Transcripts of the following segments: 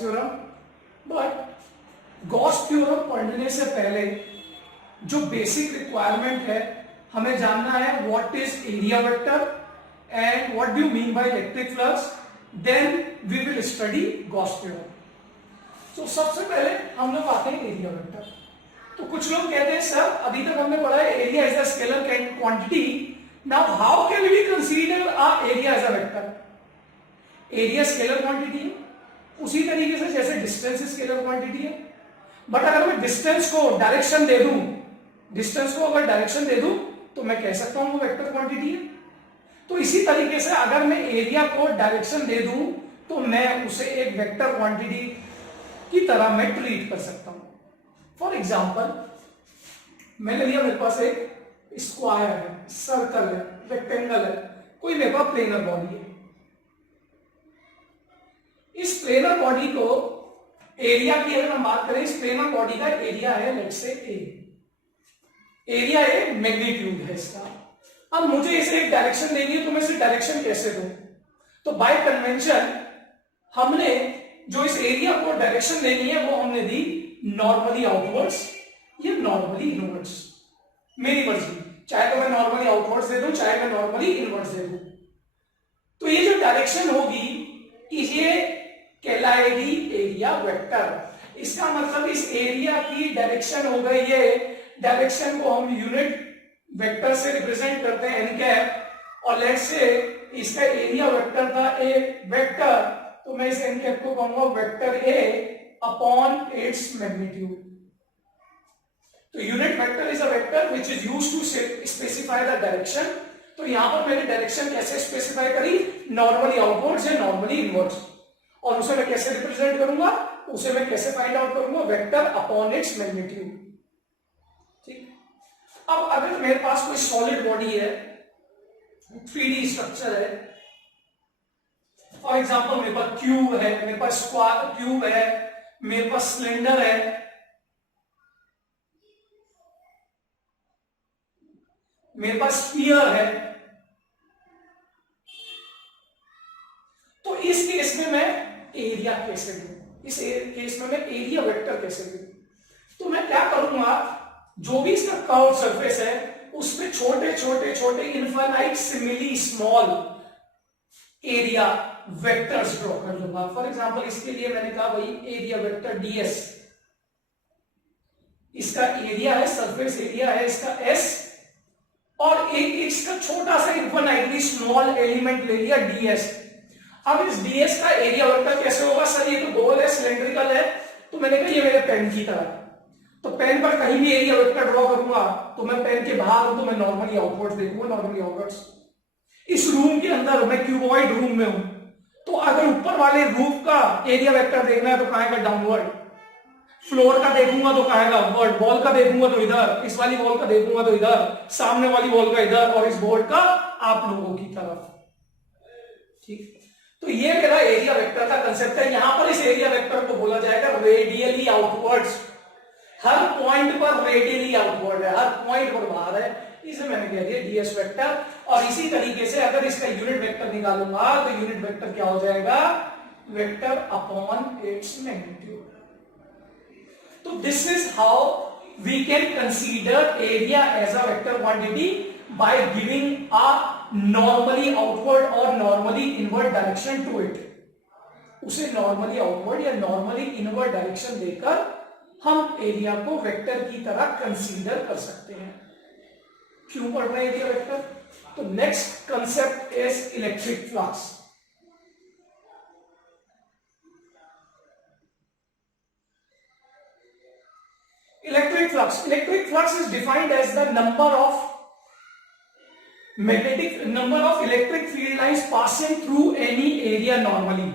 Theorem. But Gauss theorem पढ़ने से पहले जो बेसिक रिक्वायरमेंट है, हमें जानना है what is area vector and what do you mean by electric flux, then we will study Gauss theorem. तो सबसे पहले हम लोग आते हैं एरिया वेक्टर। तो कुछ लोग कहते हैं सर अभी तक हमने पढ़ा है area is a scalar quantity, now how can we consider a area as a vector? Area scalar quantity है, उसी तरीके से जैसे डिस्टेंस स्केलर क्वांटिटी है, बट अगर मैं डिस्टेंस को डायरेक्शन दे दूं, डिस्टेंस को अगर डायरेक्शन दे दूं तो मैं कह सकता हूं वो वेक्टर क्वांटिटी है। तो इसी तरीके से अगर मैं एरिया को डायरेक्शन दे दूं तो मैं उसे एक वेक्टर क्वांटिटी की तरह मैं ट्रीट कर सकता हूं। फॉर एग्जाम्पल मैंने लिया, मेरे पास एक स्क्वायर है, सर्कल है, रेक्टेंगल है, कोई मेरे पास प्लेनर बॉडी है। इस प्लेनर बॉडी को एरिया की अगर हम बात करें, इस प्लेनर बॉडी का एरिया है let's say A, area A magnitude है इसका। अब मुझे इसे एक डायरेक्शन देनी है तो मैं इसे डायरेक्शन कैसे दूं? तो बाय कन्वेंशन हमने जो इस एरिया को डायरेक्शन देनी है वो हमने दी नॉर्मली आउटवर्ड्स या नॉर्मली इनवर्ड्स, मेरी मर्जी, चाहे तो मैं नॉर्मली आउटवर्ड्स दे दूं चाहे मैं नॉर्मली इनवर्ड्स दे दूं। तो ये जो डायरेक्शन होगी ये कहलाएगी एरिया वेक्टर। इसका मतलब इस एरिया की डायरेक्शन हो गई, ये डायरेक्शन को हम यूनिट वेक्टर से रिप्रेजेंट करते हैं एन कैप, और लेट्स से इसका एरिया वेक्टर था ए वेक्टर, तो मैं इस एन कैप को कहूंगा vector A upon its magnitude. तो unit vector is a vector which is used to specify the direction. तो यहां पर मैंने डायरेक्शन कैसे स्पेसिफाई करी, नॉर्मली आउटवर्ड्स या नॉर्मली इनवर्ड्स, और उसे मैं कैसे रिप्रेजेंट करूंगा, उसे मैं कैसे फाइंड आउट करूंगा, वेक्टर अपॉन इट्स मैग्नीट्यूड। ठीक। अब अगर मेरे पास कोई सॉलिड बॉडी है, 3D स्ट्रक्चर है, फॉर एग्जांपल मेरे पास क्यूब है, मेरे पास स्क्वायर क्यूब है, मेरे पास सिलेंडर है, मेरे पास स्फीयर है, तो इस केस में मैं एरिया कैसे दूं, इस केस में मैं एरिया वेक्टर कैसे दूं? तो मैं क्या करूंगा, जो भी इसका कर्व सरफेस है उस पे छोटे छोटे छोटे infinite simile small area vectors draw कर लूंगा। फॉर एग्जांपल इसके लिए मैंने कहा भाई एरिया वेक्टर डीएस, इसका एरिया है, सरफेस एरिया है इसका एस, और एक इसका छोटा सा इनफाइनाइटली स्मॉल एलिमेंट ले लिया डीएस। अब इस डीएस का एरिया वेक्टर कैसे होगा? सर ये तो गोल है, सिलेंड्रिकल है, तो मैंने कहा ये मेरे पेन की तरह, तो पेन पर कहीं भी एरिया वेक्टर ड्रॉ करूंगा तो मैं पेन के बाहर हूं तो मैं नॉर्मली आउटवर्ड्स देखूंगा, नॉर्मली आउटवर्ड्स। इस रूम के अंदर मैं क्यूबॉइड रूम में हूं, तो अगर ऊपर वाले रूफ का एरिया वेक्टर देखना है तो कहां का डाउनवर्ड, फ्लोर का देखूंगा तो कहां का अपवर्ड, वॉल का देखूंगा तो इधर, इस वाली वॉल का देखूंगा तो इधर, सामने वाली वॉल का इधर, और इस बोर्ड का आप लोगों की तरफ। ठीक। तो ये मेरा एरिया वेक्टर का कंसेप्ट है। यहां पर इस एरिया वेक्टर को बोला जाएगा रेडियली आउटवर्ड्स, हर पॉइंट पर रेडियली आउटवर्ड है, हर पॉइंट पर बाहर है, इसे मैंने कह दिया डीएस वेक्टर। और इसी तरीके से अगर इसका यूनिट वेक्टर निकालूंगा तो यूनिट वेक्टर क्या हो जाएगा, वेक्टर अपॉन इट्स मैग्नीट्यूड। तो this is how we can consider area as a vector quantity by giving a normally outward और normally inward direction to it. उसे नॉर्मली आउटवर्ड या normally inward direction देकर हम area को vector की तरह consider कर सकते हैं। क्यों पढ़ रहे हैं एरिया वेक्टर? तो next concept is electric flux. Electric flux is defined as the number of electric field lines passing through any area normally.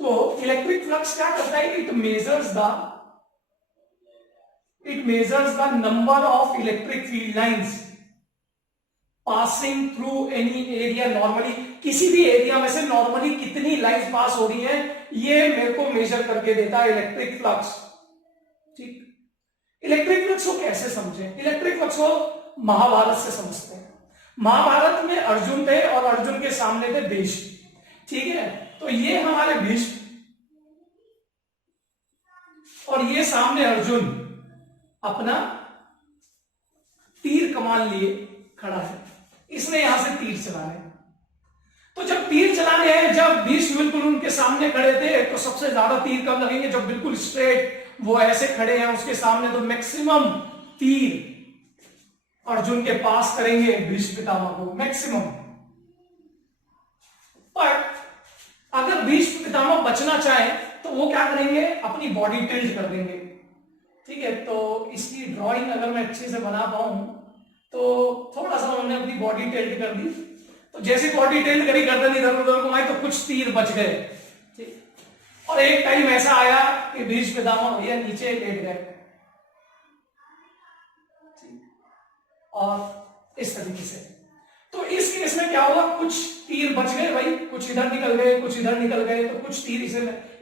तो इलेक्ट्रिक फ्लक्स क्या करता है? It measures the number of electric field lines passing through any area normally. किसी भी area में से normally कितनी lines pass हो रही है ये मेरे को मेजर करके देता है इलेक्ट्रिक फ्लक्स। ठीक। इलेक्ट्रिक फ्लक्स को कैसे समझे? इलेक्ट्रिक फ्लक्स को महाभारत से समझते हैं। महाभारत में अर्जुन थे और अर्जुन के सामने थे भीष्म। ठीक है, तो ये हमारे भीष्म, और ये सामने अर्जुन अपना तीर कमान लिए खड़ा है, इसने यहां से तीर चलाने। तो जब तीर चलाने हैं, जब भीष्म बिल्कुल उनके सामने खड़े थे, तो सबसे ज्यादा तीर कब लगेंगे? जब बिल्कुल स्ट्रेट वो ऐसे खड़े हैं उसके सामने, तो मैक्सिमम तीर अर्जुन के पास करेंगे भीष्म पितामह को, मैक्सिमम। पर अगर भीष्म पितामह बचना चाहे तो वो क्या करेंगे? अपनी बॉडी टिल्ट कर देंगे। ठीक है, तो इसकी ड्राइंग अगर मैं अच्छे से बना पाऊं तो थोड़ा सा उन्होंने अपनी बॉडी टिल्ट कर दी, तो जैसे बॉडी टिल्ट करी, गर्दन इधर उधर घुमाई, तो कुछ तीर बच गए। ठीक, और एक टाइम ऐसा आया कि भीष्म पितामह भैया नीचे लेट गए, और इस तरीके से। तो इस केस में क्या हुआ? कुछ तीर बच गए भाई, कुछ इधर निकल गए, कुछ इधर निकल गए, तो कुछ तीर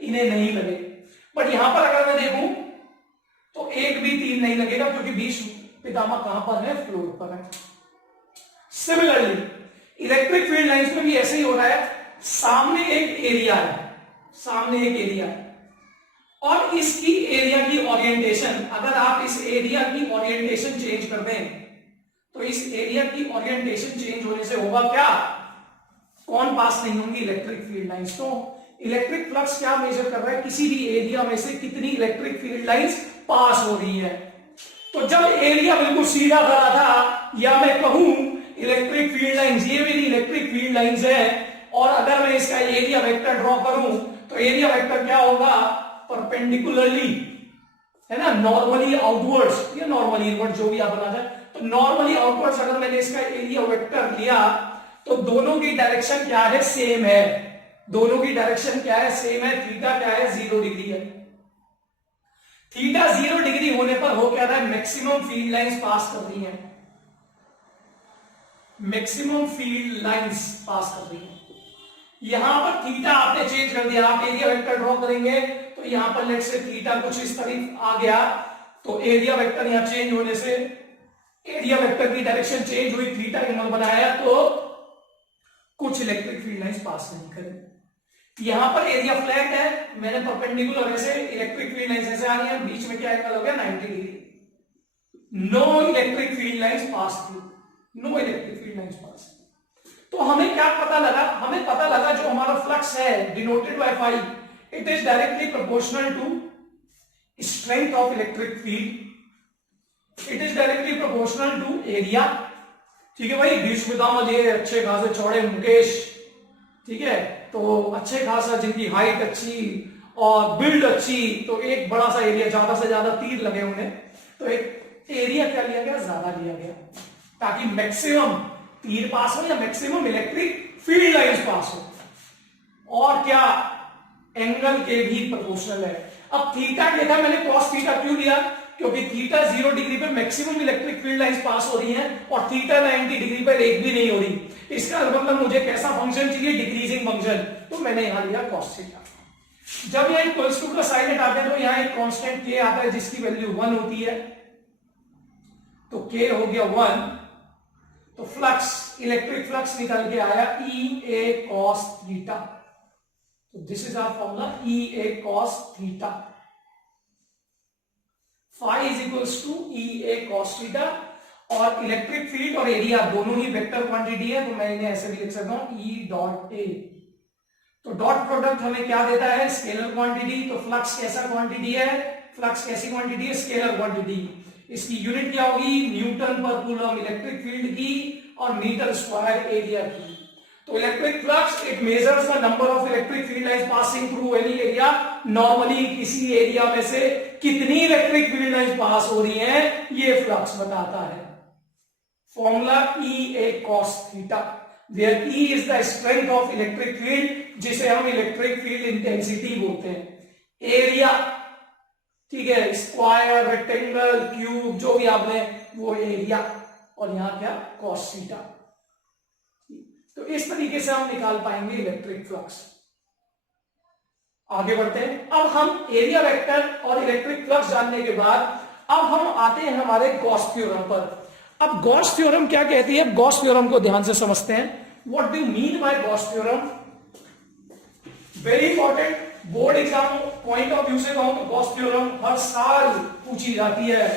इन्हें नहीं लगे। बट यहां पर अगर मैं देखूं तो एक भी तीर नहीं लगेगा, क्योंकि भीष्म पितामह कहां पर है? फ्लोर पर है। सिमिलरली इलेक्ट्रिक फील्ड लाइंस में भी ऐसे ही हो रहा है। सामने एक एरिया है, सामने एक एरिया है, और इसकी एरिया की ओरिएंटेशन, अगर आप इस एरिया की ओरिएंटेशन चेंज कर दें तो इस एरिया की ओरिएंटेशन चेंज होने से होगा क्या? कौन पास नहीं होंगी? Electric field lines. तो इलेक्ट्रिक फ्लक्स क्या मेजर कर रहा है? किसी भी एरिया में से कितनी इलेक्ट्रिक फील्ड लाइंस पास हो रही है। तो जब एरिया बिल्कुल सीधा खड़ा था, या मैं कहूं इलेक्ट्रिक फील्ड लाइंस, ये मेरी इलेक्ट्रिक फील्ड लाइंस है, और अगर मैं इसका एरिया वेक्टर ड्रॉ करूं तो एरिया वेक्टर क्या होगा? परपेंडिकुलरली, है ना, नॉर्मली आउटवर्ड्स या नॉर्मली इनवर्ड, जो भी आप बना जाए। तो नॉर्मली आउटवर्ड्स अगर मैंने इसका एरिया वेक्टर लिया तो दोनों की डायरेक्शन क्या है? सेम है। दोनों की डायरेक्शन क्या है? सेम है। थीटा क्या है? 0 डिग्री है। थीटा 0 डिग्री होने पर हो क्या रहा है? मैक्सिमम फील्ड लाइंस पास कर रही है, मैक्सिमम फील्ड लाइंस पास कर रही है। यहां पर थीटा आपने चेंज कर दिया, आप एरिया वेक्टर ड्रॉ करेंगे तो यहां पर लेट से थीटा कुछ इस तरफ आ गया, तो एरिया वेक्टर यहां चेंज होने से एरिया वेक्टर की डायरेक्शन चेंज हुई, थीटा एंगल बनाया, तो कुछ इलेक्ट्रिक फील्ड लाइंस पास नहीं करें। यहां पर एरिया फ्लैट है, मैंने परपेंडिकुलर ऐसे इलेक्ट्रिक फील्ड लाइंस ऐसे आ रही है, बीच में क्या एंगल हो गया? 90 degree. No electric field lines pass through, no electric field lines pass. तो हमें क्या पता लगा? हमें पता लगा जो हमारा फ्लक्स है denoted by phi, it is directly proportional to strength of electric field, it is directly proportional to area. ठीक है भाई, भीष्म पितामह ये अच्छे खासे चौड़े मुकेश, ठीक है, तो अच्छे खासा जिनकी हाइट अच्छी और बिल्ड अच्छी, तो एक बड़ा सा एरिया, ज्यादा से ज्यादा तीर लगे उन्हें, तो एक एरिया क्या लिया गया? ज्यादा लिया गया, ताकि मैक्सिमम तीर पास हो या मैक्सिमम इलेक्ट्रिक फील्ड लाइंस पास हो। और क्या? एंगल के भी प्रोपोर्शनल है। अब थीटा क्या था? मैंने कॉस थीटा क्यों लिया? क्योंकि थीटा 0 डिग्री पे मैक्सिमम इलेक्ट्रिक फील्ड लाइंस पास हो रही हैं, और थीटा 90 डिग्री पर एक भी नहीं हो रही। इसका मतलब मुझे कैसा फंक्शन चाहिए? डिक्रीजिंग फंक्शन, तो मैंने यहां लिया कॉस थीटा। जब यहां इक्वल्स टू का साइन हटाते हैं तो यहां एक कांस्टेंट k आता है जिसकी वैल्यू 1 होती है, तो k हो गया 1, तो फ्लक्स, इलेक्ट्रिक फ्लक्स निकल के आया E A cos थीटा। तो this is our formula, E A cos theta. Phi is equals to E A cos theta, और इलेक्ट्रिक फील्ड और एरिया दोनों ही वेक्टर क्वांटिटी है, तो मैं इन्हें ऐसे भी लिख सकता हूं E डॉट A। तो डॉट प्रोडक्ट हमें क्या देता है? Scalar quantity. तो फ्लक्स कैसा क्वांटिटी है? फ्लक्स कैसी क्वांटिटी है? Scalar quantity. इसकी यूनिट क्या होगी? न्यूटन पर कूलम इलेक्ट्रिक फील्ड की, और मीटर स्क्वायर एरिया की। तो electric flux, it measures the number of electric field lines passing through any area. Normally किसी एरिया में से कितनी इलेक्ट्रिक फील्ड लाइंस पास हो रही हैं, ये फ्लक्स बताता है। Formula E A cos theta, where E is the strength of electric field, जिसे हम इलेक्ट्रिक फील्ड इंटेंसिटी बोलते हैं। एरिया, ठीक है, स्क्वायर, रेक्टेंगल, क्यूब, जो भी आपने, वो एरिया, और यहां क्या? Cos theta. तो इस तरीके से हम निकाल पाएंगे इलेक्ट्रिक फ्लक्स। आगे बढ़ते हैं। अब हम एरिया वेक्टर और इलेक्ट्रिक फ्लक्स जानने के बाद अब हम आते हैं हमारे गॉस थ्योरम पर। अब गॉस थ्योरम क्या कहती है? गॉस थ्योरम को ध्यान से समझते हैं। What do you mean bye Gauss theorem? Very important. Board exam point of view से कहूं तो गॉस थ्योरम हर साल पूछी जाती है।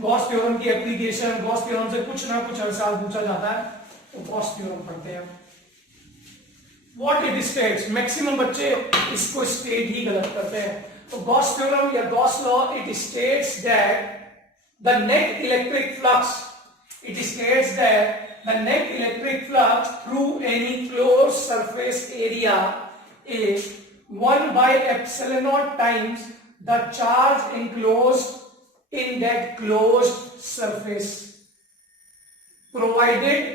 गॉस थ्योरम की एप्लीकेशन, गॉस थ्योरम से कुछ ना कुछ हर साल पूछा जाता है, तो गॉस थ्योरम पढ़ते हैं। व्हाट इट स्टेट्स, मैक्सिमम बच्चे इसको स्टेट ही गलत करते हैं। तो गॉस थ्योरम या Gauss law, it states that the net electric flux, it states that the net electric flux through any closed surface area is 1 by epsilon naught times the charge enclosed in that closed surface, provided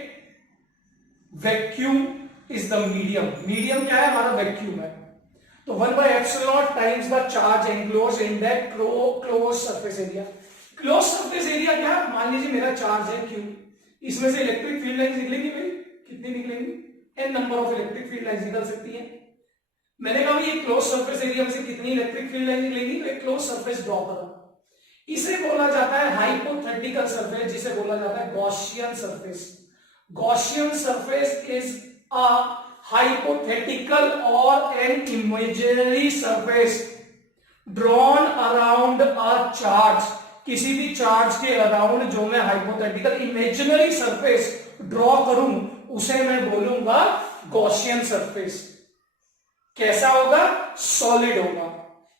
vacuum is the medium. medium क्या है हमारा? vacuum है। तो 1 by epsilon naught times the charge enclosed in that closed surface area। Close surface area क्या है? मान लीजिए मेरा चार्ज है Q, इसमें से इलेक्ट्रिक फील्ड लाइंस निकलेंगी भाई, कितनी निकलेंगी? n number of electric field lines निकल सकती है। मैंने कहा ये क्लोज सरफेस एरिया में से कितनी इलेक्ट्रिक फील्ड लाइंस निकलेंगी? तो एक क्लोज सरफेस ड्रॉ करो। इसे बोला जाता है हाइपोथेटिकल सरफेस, जिसे बोला जाता है Gaussian surface. Gaussian surface is a hypothetical और an imaginary surface drawn around a charge. किसी भी चार्ज के अराउंड जो मैं हाइपोथेटिकल इमेजिनरी सरफेस ड्रॉ करूं उसे मैं बोलूंगा गॉसियन सरफेस। कैसा होगा? सॉलिड होगा।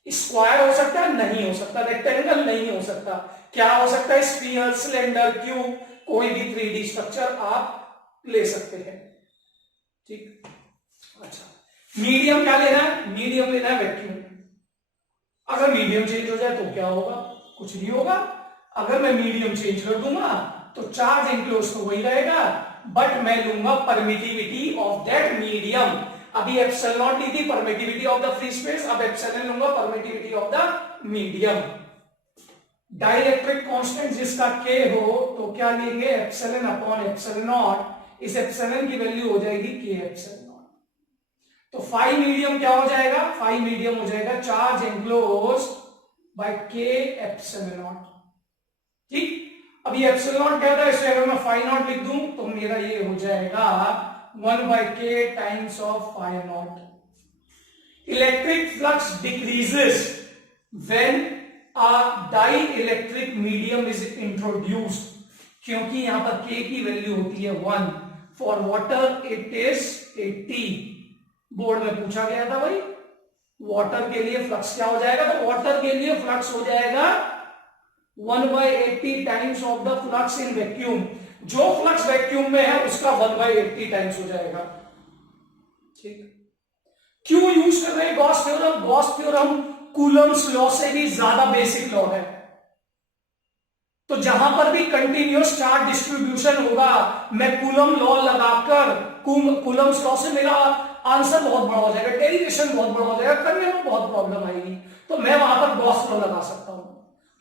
स्क्वायर हो सकता है? नहीं हो सकता। रेक्टेंगल नहीं हो सकता। क्या हो सकता है? स्फीयर, सिलेंडर, क्यूब, कोई भी 3D स्ट्रक्चर आप ले सकते हैं। ठीक, अच्छा। मीडियम क्या लेना है? मीडियम लेना है वैक्यूम। अगर मीडियम चेंज हो जाए तो क्या होगा? कुछ नहीं होगा। अगर मैं मीडियम चेंज कर दूंगा तो चार्ज इंक्लोज तो वही रहेगा, बट मैं लूंगा परमिटिविटी ऑफ दैट मीडियम। अभी एप्सिलॉन नॉट ली थी permittivity of the free space, अब एप्सिलॉन लूंगा permittivity of the medium. Dielectric constant जिसका K हो तो क्या लेंगे? Epsilon upon epsilon not. इस एप्सिलॉन की वैल्यू हो जाएगी K एप्सिलॉन नॉट। तो फाई मीडियम क्या हो जाएगा? फाई मीडियम हो जाएगा charge enclose by K epsilon not. ठीक, अभी एप्सिलॉन नॉट क्या होता है? इसे अगर मैं फाई नॉट लिख दूं तो मेरा ये हो जाएगा 1 by K times of phi naught. Electric flux decreases when a dielectric medium is introduced, क्योंकि यहां पर K की वैल्यू होती है 1। For water it is 80। Board में पूछा गया था भाई वाटर के लिए फ्लक्स क्या हो जाएगा? तो वाटर के लिए फ्लक्स हो जाएगा 1 by 80 times of the flux in vacuum. जो फ्लक्स वैक्यूम में है उसका 1 by 80 टाइम्स हो जाएगा। ठीक, क्यों यूज कर रहे हैं Gauss theorem? Gauss theorem Coulomb's law से भी ज्यादा बेसिक लॉ है। तो जहां पर भी कंटिन्यूअस चार्ज डिस्ट्रीब्यूशन होगा, मैं कूलम लॉ लगाकर, कूलम्स लॉ से मेरा आंसर बहुत बड़ा हो जाएगा, डेरिवेशन बहुत बड़ा हो जाएगा, करने में बहुत प्रॉब्लम आएगी, तो मैं वहां पर गॉस लॉ लगा सकता हूं।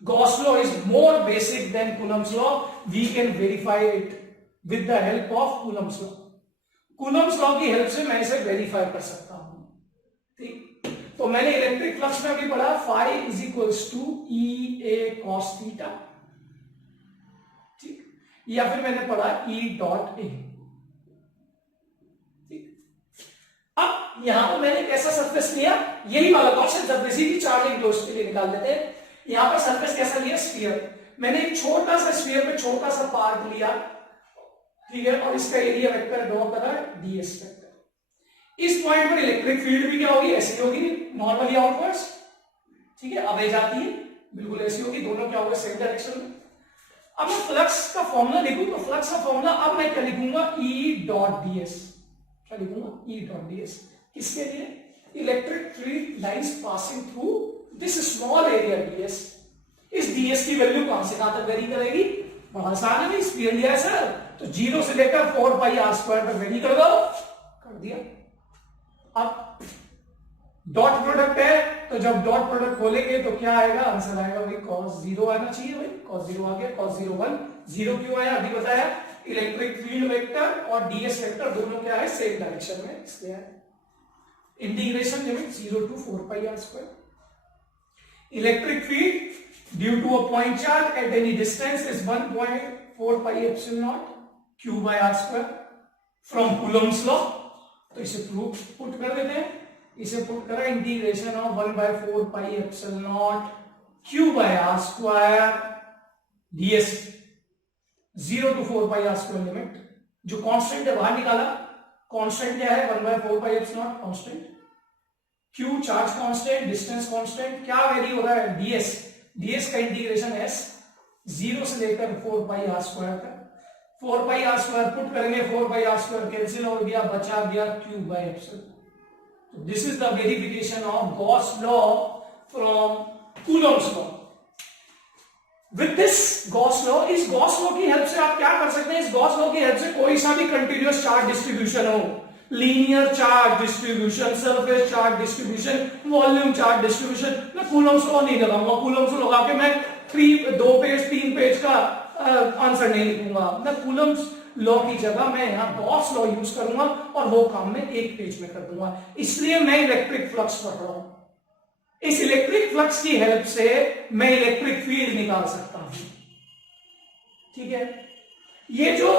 Gauss law is more basic than Coulomb's law. We can verify it with the help of Coulomb's law. Coulomb's law की हेल्प से मैं इसे वेरीफाई कर सकता हूं। ठीक, तो मैंने इलेक्ट्रिक फ्लक्स में भी पढ़ा phi is equals to E A cos theta. ठीक, या फिर मैंने पढ़ा ई डॉट ए। अब यहां पर मैंने कैसा सरफेस लिया? यही वाला क्वेश्चन सरफेस ही चार्ज इंक्लोज के लिए निकाल देते हैं। यहां पर सरफेस कैसा लिया? स्फीयर। मैंने एक छोटा सा स्फीयर में छोटा सा पार्ट लिया, ठीक है, और इसका एरिया वेक्टर ड्रॉ करा ds वेक्टर। इस पॉइंट पर इलेक्ट्रिक फील्ड भी क्या होगी? ऐसी होगी, नॉर्मली आउटवर्ड्स। ठीक है, अब जाती है बिल्कुल ऐसी होगी, दोनों क्या होगा? सेम डायरेक्शन में। अब मैं फ्लक्स का फॉर्मूला लिखूं तो फ्लक्स का फॉर्मूला अब मैं क्या लिखूंगा? E dot ds। क्या लिखूंगा? E dot ds। किसके लिए? Electric field lines passing through this small area ds। इस ds की वैल्यू कहां से कहां तक वेरी करेगी? बड़ा आसान है, स्फीयर लिया है सर, तो 0 से लेकर 4 पाई r स्क्वायर तक वेरी कर दो, कर दिया। अब डॉट प्रोडक्ट है, तो जब डॉट प्रोडक्ट खोलेंगे तो क्या आएगा? आंसर आएगा भाई cos 0 आना चाहिए भाई। cos 0 आ गया, cos 0 1। 0 क्यों आया? अभी बताया, इलेक्ट्रिक फील्ड वेक्टर और ds वेक्टर दोनों क्या है? सेम डायरेक्शन में, इसलिए है। Integration limit 0 to 4 pi r square। Electric field due to a point charge at any distance is 1.4 pi epsilon naught q by r square from Coulomb's law. तो इसे proof put कर देते हैं। इसे put करा integration of 1/4 pi epsilon naught q by r square ds 0 to 4 pi r square limit. जो constant है बाहर निकाला, कांस्टेंट क्या है 1/4 pi epsilon naught constant, q charge constant, distance constant, क्या वेरी हो रहा है ds का इंटीग्रेशन s 0 से लेकर 4 पाई r स्क्वायर तक। 4 पाई r स्क्वायर पुट करेंगे, 4 पाई r स्क्वायर कैंसिल हो गया, बचा गया q by epsilon. This is the verification of Gauss law from Coulomb's law. With this Gauss law, इस गॉस लॉ की हेल्प से आप क्या कर सकते हैं, इस गॉस लॉ की हेल्प से कोई सा भी कंटिन्यूअस चार्ज डिस्ट्रीब्यूशन हो, linear charge distribution, surface charge distribution, volume charge distribution, मैं कूलॉम्स लॉ नहीं लगाऊंगा। कूलॉम्स लॉ लगा के मैं 2 पेज 3 पेज का आंसर नहीं लिखूंगा। मैं कूलॉम्स लॉ की जगह मैं यहाँ गॉस लॉ यूज करूंगा और वो काम मैं 1 पेज में कर दूंगा। इसलिए मैं इलेक्ट्रिक फ्लक्स पढ़ रहा हूं। इस इलेक्ट्रिक फ्लक्स की हेल्प से मैं इलेक्ट्रिक फील्ड निकाल सकता हूं। ठीक है, ये जो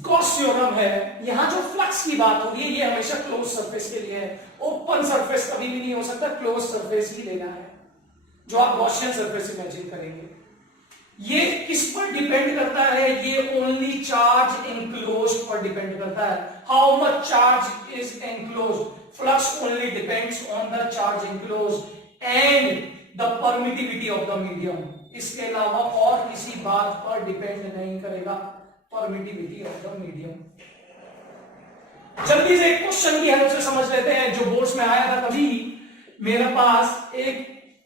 गॉस थ्योरम है, यहां जो फ्लक्स की बात होगी ये हमेशा क्लोज सरफेस के लिए है। ओपन सरफेस कभी भी नहीं हो सकता, क्लोज सरफेस ही लेना है, जो आप गॉसियन सरफेस इमेजिन करेंगे। ये किस पर डिपेंड करता है, ये ओनली चार्ज एनक्लोज पर डिपेंड करता है। How much charge is enclose, flux only depends on the charge enclosed and the permittivity of the medium। इसके अलावा और किसी बात पर डिपेंड नहीं करेगा, permittivity of the medium। जल्दी से एक क्वेश्चन की हेल्प से समझ लेते हैं जो बोर्ड्स में आया था कभी। मेरे पास एक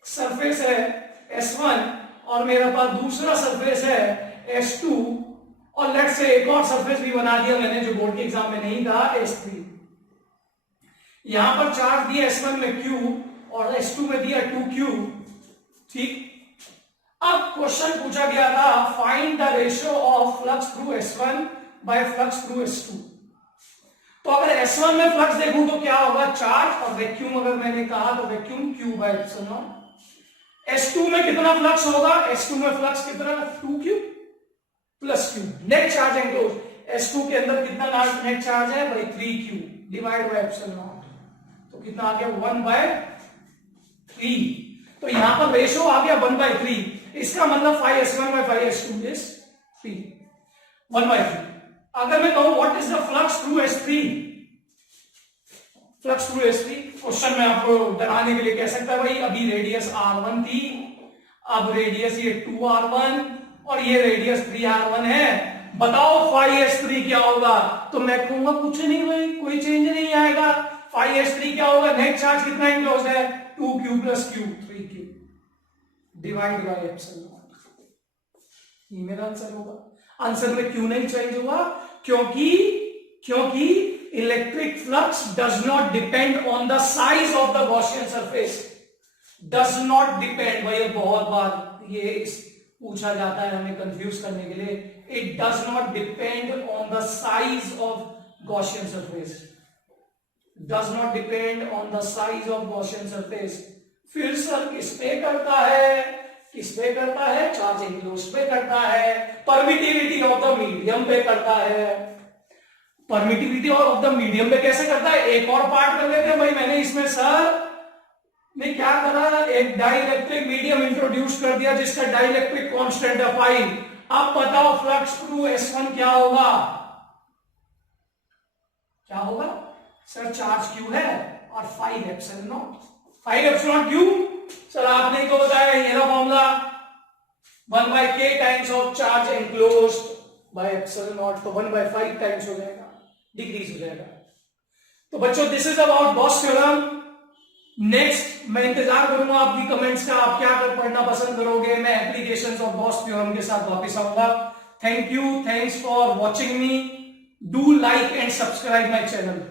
सरफेस है S1 और मेरे पास दूसरा सरफेस है S2 और लेट्स से एक और सरफेस भी बना दिया मैंने जो बोर्ड के एग्जाम में नहीं था, S3। यहां पर चार्ज दिया S1 में Q और S2 में दिया 2Q। ठीक, अब क्वेश्चन पूछा गया था find the ratio of flux through S1 by flux through S2। तो अगर S1 में फ्लक्स देखूं तो क्या होगा, चार्ज, और वैक्यूम अगर मैंने कहा तो vacuum Q by epsilon. S2 में कितना फ्लक्स होगा, S2 में फ्लक्स कितना, 2Q plus Q। Net charge enclose, S2 के अंदर कितना नेट चार्ज है भाई, 3Q डिवाइड बाय एप्सिलॉन। तो कितना आ गया 1/3। तो यहां पर रेशो आ गया 1/3। इसका मतलब 5s1 by 5s2 इज 3, 1/3। अगर मैं कहूं what is the flux through S3, flux through S3, question में आपको डराने के लिए कह सकता है भाई अभी रेडियस R1 थी, अब रेडियस ये 2R1 और ये रेडियस 3R1 है, बताओ 5s3 क्या होगा। तो मैं कहूंगा कुछ नहीं भाई, कोई चेंज नहीं आएगा। 5s3 क्या होगा, नेट चार्ज कितना एनक्लोज्ड है, 2Q plus Q 3Q divide by epsilon. ये मेरा आंसर होगा। आंसर में क्यों नहीं चेंज हुआ, क्योंकि electric flux does not depend on the size of the Gaussian surface. Does not depend, भाई बहुत बार ये पूछा जाता है हमें कंफ्यूज करने के लिए। It does not depend on the size of Gaussian surface, does not depend on the size of Gaussian surface। फिर सर किस पे करता है, चार्ज एनक्लोज्ड पे करता है, परमिटिविटी ऑफ द मीडियम पे करता है। परमिटिविटी ऑफ द मीडियम पे कैसे करता है, एक और पार्ट कर लेते हैं भाई। मैंने इसमें सर मैं क्या करा, एक डाइलेक्ट्रिक मीडियम इंट्रोड्यूस कर दिया जिसका डाइलेक्ट्रिक कांस्टेंट है 5। अब बताओ फ्लक्स थ्रू S1 क्या होगा, सर चार्ज Q है और 5 epsilon not, 5 epsilon Q। Sir आपने तो बताया ये रहा formula, 1/k times of charge enclosed by epsilon not, तो 1/5 टाइम्स हो जाएगा, डिक्रीज हो जाएगा। तो बच्चों this is about Gauss theorem. Next मैं इंतजार करूंगा आपकी कमेंट्स का, आप क्या कर पढ़ना पसंद करोगे। मैं एप्लीकेशंस ऑफ गॉस थ्योरम के साथ वापस आऊंगा। Thank you, thanks for watching me. Do like and subscribe my channel.